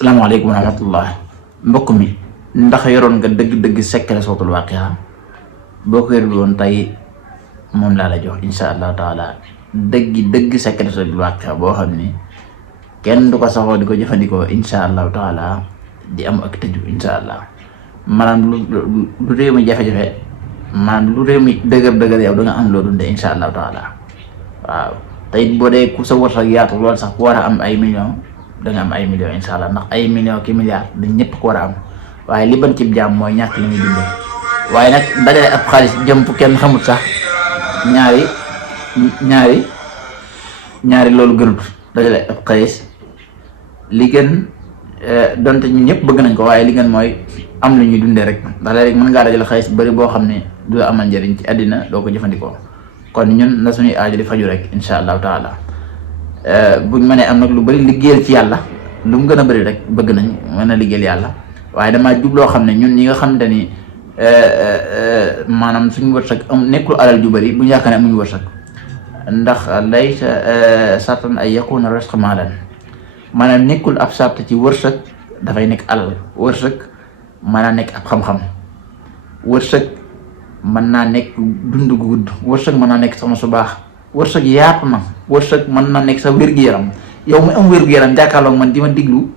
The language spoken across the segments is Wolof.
salaamaaleykum wa rahmatullah mbokk mi ndax yoroon nga dëgg-dëgg secret sootul Waaqia boo ko yorul woon tey moom laa la jox insha allahu taala dëgg secret sootul Waaqia boo xam ni kenn du ko saxoo di ko jëfandikoo insha allahu taala di am ak tëju insha allah maanaam lu réew mi jafe-jafe maanaam lu réew mi dëgër yow da nga am loo dundee insha allahu taala waaw tey boo dee ku sa wërsëg yaatu lool sax ku war a am ay millions da nga am ay millions insha allah ndax ay millions ki milliards dañ ñëpp ko war a am waaye li ban cib jaam mooy ñàkk li muy dundee waaye nag dajale ab xaalis jëm fu kenn xamut sax ñaari loolu gënut dajale ab xaalis li gën donte ñun ñëpp bëgg nañ ko waaye li gën mooy am lu ñuy dundee rek ndax léeg-léeg mën ngaa dajale xaalis bari boo xam ne du la amal njëriñ ci àddina doo ko jëfandikoo kon ñun na suñuy aajo di faju rek insha allahu taala buñ mënee am nag lu bari liggéeyal ci yàlla lu mu gën a bari rek bëgg nañ mën a liggéeyal yàlla waaye damaa jubloo xam ne ñun ñi nga xamante ni maanaam suñu wërsëg nekkul alal ju bari bu ñu yaakaar ne amuñu wërsëg ndax laysa sartan ay yakuna risqa maalan maanaam nekkul ab sart ci wërsëg dafay nekk alal wërsëg mën naa nekk ab xam-xam wërsëg mën naa nekk dund gu gudd wërsëg mën naa nekk soxna su baax wërsëg yaatu na wërsëg mën na nekk sa wér-gu-yaram yow mi am wér-gu-yaram jàkkaarloog man di ma diglu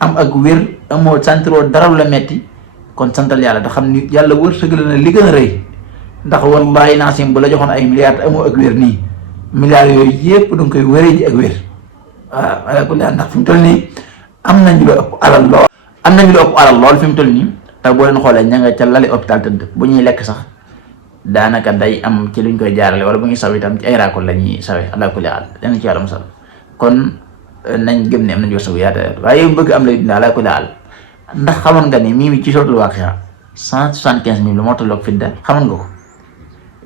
am ak wér amoo santiroo dara lu la metti kon santal yàlla te xam ni yàlla wërsëg la na li gën a rëy ndax wallahi naasim bu la joxoon ay milliards amoo ak wér nii milliards yooyu yëpp da nga koy wéree ji ak wér waaw ala kulli ndax fi mu toll nii am nañu lu ëpp alal lool fi mu toll nii te boo leen xoolee ña nga ca lali hôpital tëdd bu ñuy lekk sax daanaka day am ci luñ koy jaarale wala bu ñuy saw itam ci ay raakol la ñuy sawe ala kulli haal dana ci yàlla musal kon nañ gëm ne am nañ wërsëg yaata waaye yow bëgg am lay dund ala kulli haal ndax xamoon nga ni mii mi ci suratul Waaqia 175 000 lu moo tolloog fidda xamoon nga ko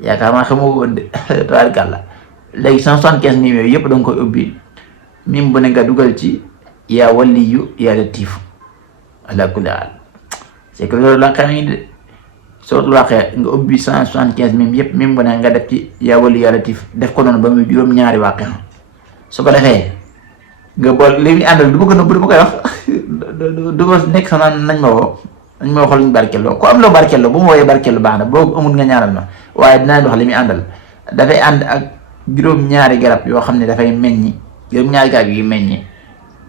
yaakaar maa xamoo ko woon de tabaarkalla léegi 175 000 yooyu yëpp da nga koy ubbi mim bu ne nga dugal ci yaa waliyu yaa latiif ala kulli haal c'est que loolu la xam ni de suratul Waaqia nga ubbi 175 mim yëpp mim bu ne nga def ci yaa waliyu yaa latiif def ko noonu ba muy juróom-ñaari Waaqia su ko defee nga bool li muy àndal du ma ko nëbb du ma koy wax du ma nekk sax naan nañ ma xool ñu barkeeloo ku am loo barkeeloo bu ma wooyee barkeeloo baax na boo amul nga ñaanal ma waaye dinaa wax li muy àndal dafay ànd ak juróom-ñaari garab yoo xam ne dafay meññi juróom-ñaari garab yi meññi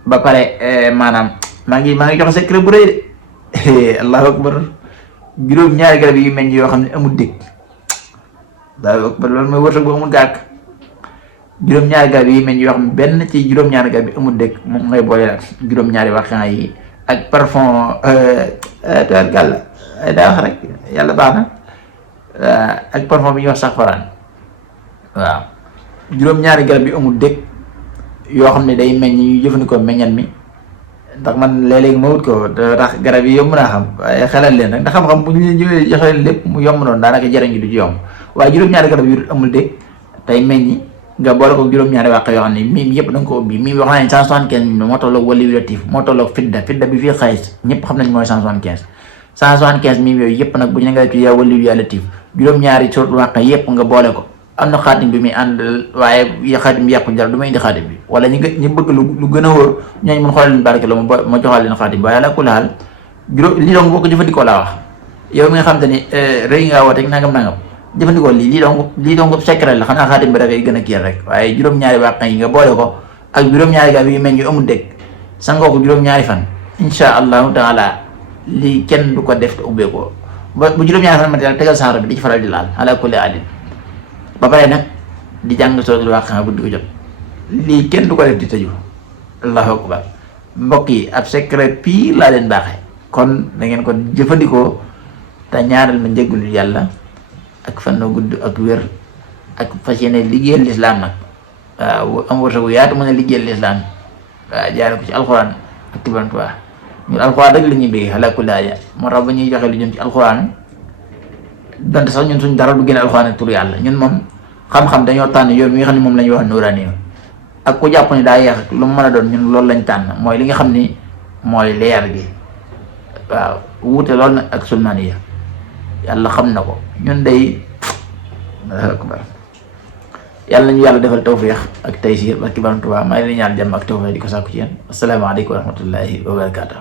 ba pare maanaam maa ngi joxe secret bu rëy de allahu akbar juróom-ñaari garab yi meññi yoo xam ne amul dëkk allahu akbar loolu mooy wërsëg bu amul gàkk juróom-ñaari garab yi meññ yoo xam ne benn ci juróom-ñaari garab yi amul dëkk moom ngay boole ak juróom-ñaari Waaqia yi ak parfum gàlla daa wax rek yàlla baax na ak parfum bi ñuy wax safaraan waaw juróom-ñaari garab yi amul dëkk yoo xam ne day meññ ñu jëfandikoo meññal mi ndax man léeg-léeg ma wut ko tax garab yi yomb naa xam waaye xelal leen rek ndax xam-xam bu ñu ñëwee joxe lépp mu yomb noonu daanaka jëriñ gi du ci yomb waaye juróom-ñaari garab yu amul dëkk tey meññi nga boole ko juróom-ñaari Waaqia yoo xam ne miim yëpp da nga ko ubbi miim wax naa ne 175 000 moo tolloog waliyu latiif moo tolloog fidda bi fii xaalis ñëpp xam nañ mooy 175 miim yooyu yëpp nag bu ñu nga ci yaa waliyu yaa latiif juróom-ñaari suratul Waaqia yëpp nga boole ko am na xaatim bi muy ànd waaye xaatim bi yàqu jar du may indi xaatim bi wala ñu bëgg lu gën a wóor ñooñu mun xoolal leen barkeeloo ma joxal leen xaatim bi waaye ala kulli haal lii donc boo ko jëfandikoo laa wax yow mi nga xam te ni rëy ngaa woote nangam jëfandikoo lii donc secret la xanaa xaatim bi dafay gën a kii rek waaye juróom-ñaari Waaqia yi nga boole ko ak juróom-ñaari garab yu mel yu amul dëkk sangoo ko juróom-ñaari fan insha allahu taala lii kenn du ko def te ubbee ko ba bu juróom-ñaari fan ma tegal saaro bi di ci faral di laal ala kulli haalin ba pare nag di jàng suratul Waaqia bu di ko jot lii kenn du ko def di tëju allahu akbar mbokk yi ab secret pire laa leen baaxee kon da ngeen ko jëfandikoo te ñaaral ma njëggul yàlla ak fan na gudd ak wér ak fas yéene liggéeyal lislaam nag waaw am wërsëgu yaatu mën a liggéeyal lislaam waaw jaare ko ci alxuraan ak tibantuwaa ñun alxuraan rek la ñuy bëgg ala kulli haal moo tax ba ñuy joxe lu jëm ci alxuraan donte sax ñun suñ dara du génne alxuraan ak tur yàlla ñun moom xam-xam dañoo tànn yoon mi nga xam ne moom la ñuy wax nuuraani ak ku jàpp ni daa yeex ak lu mu mën a doon ñun loolu lañ tànn mooy li nga xam ni mooy leer gi waaw wuute loolu nag ak sulmaaniya yàlla xam na ko ñun day akbar yàlla nañu yàlla defal tawfiix ak taysiir barki Borom Tuubaa maa ngi leen ñaan jàmm ak tawfiix di ko sàkku ci yéen asalaamaaleykum wa rahmatullahi wa barakaatu.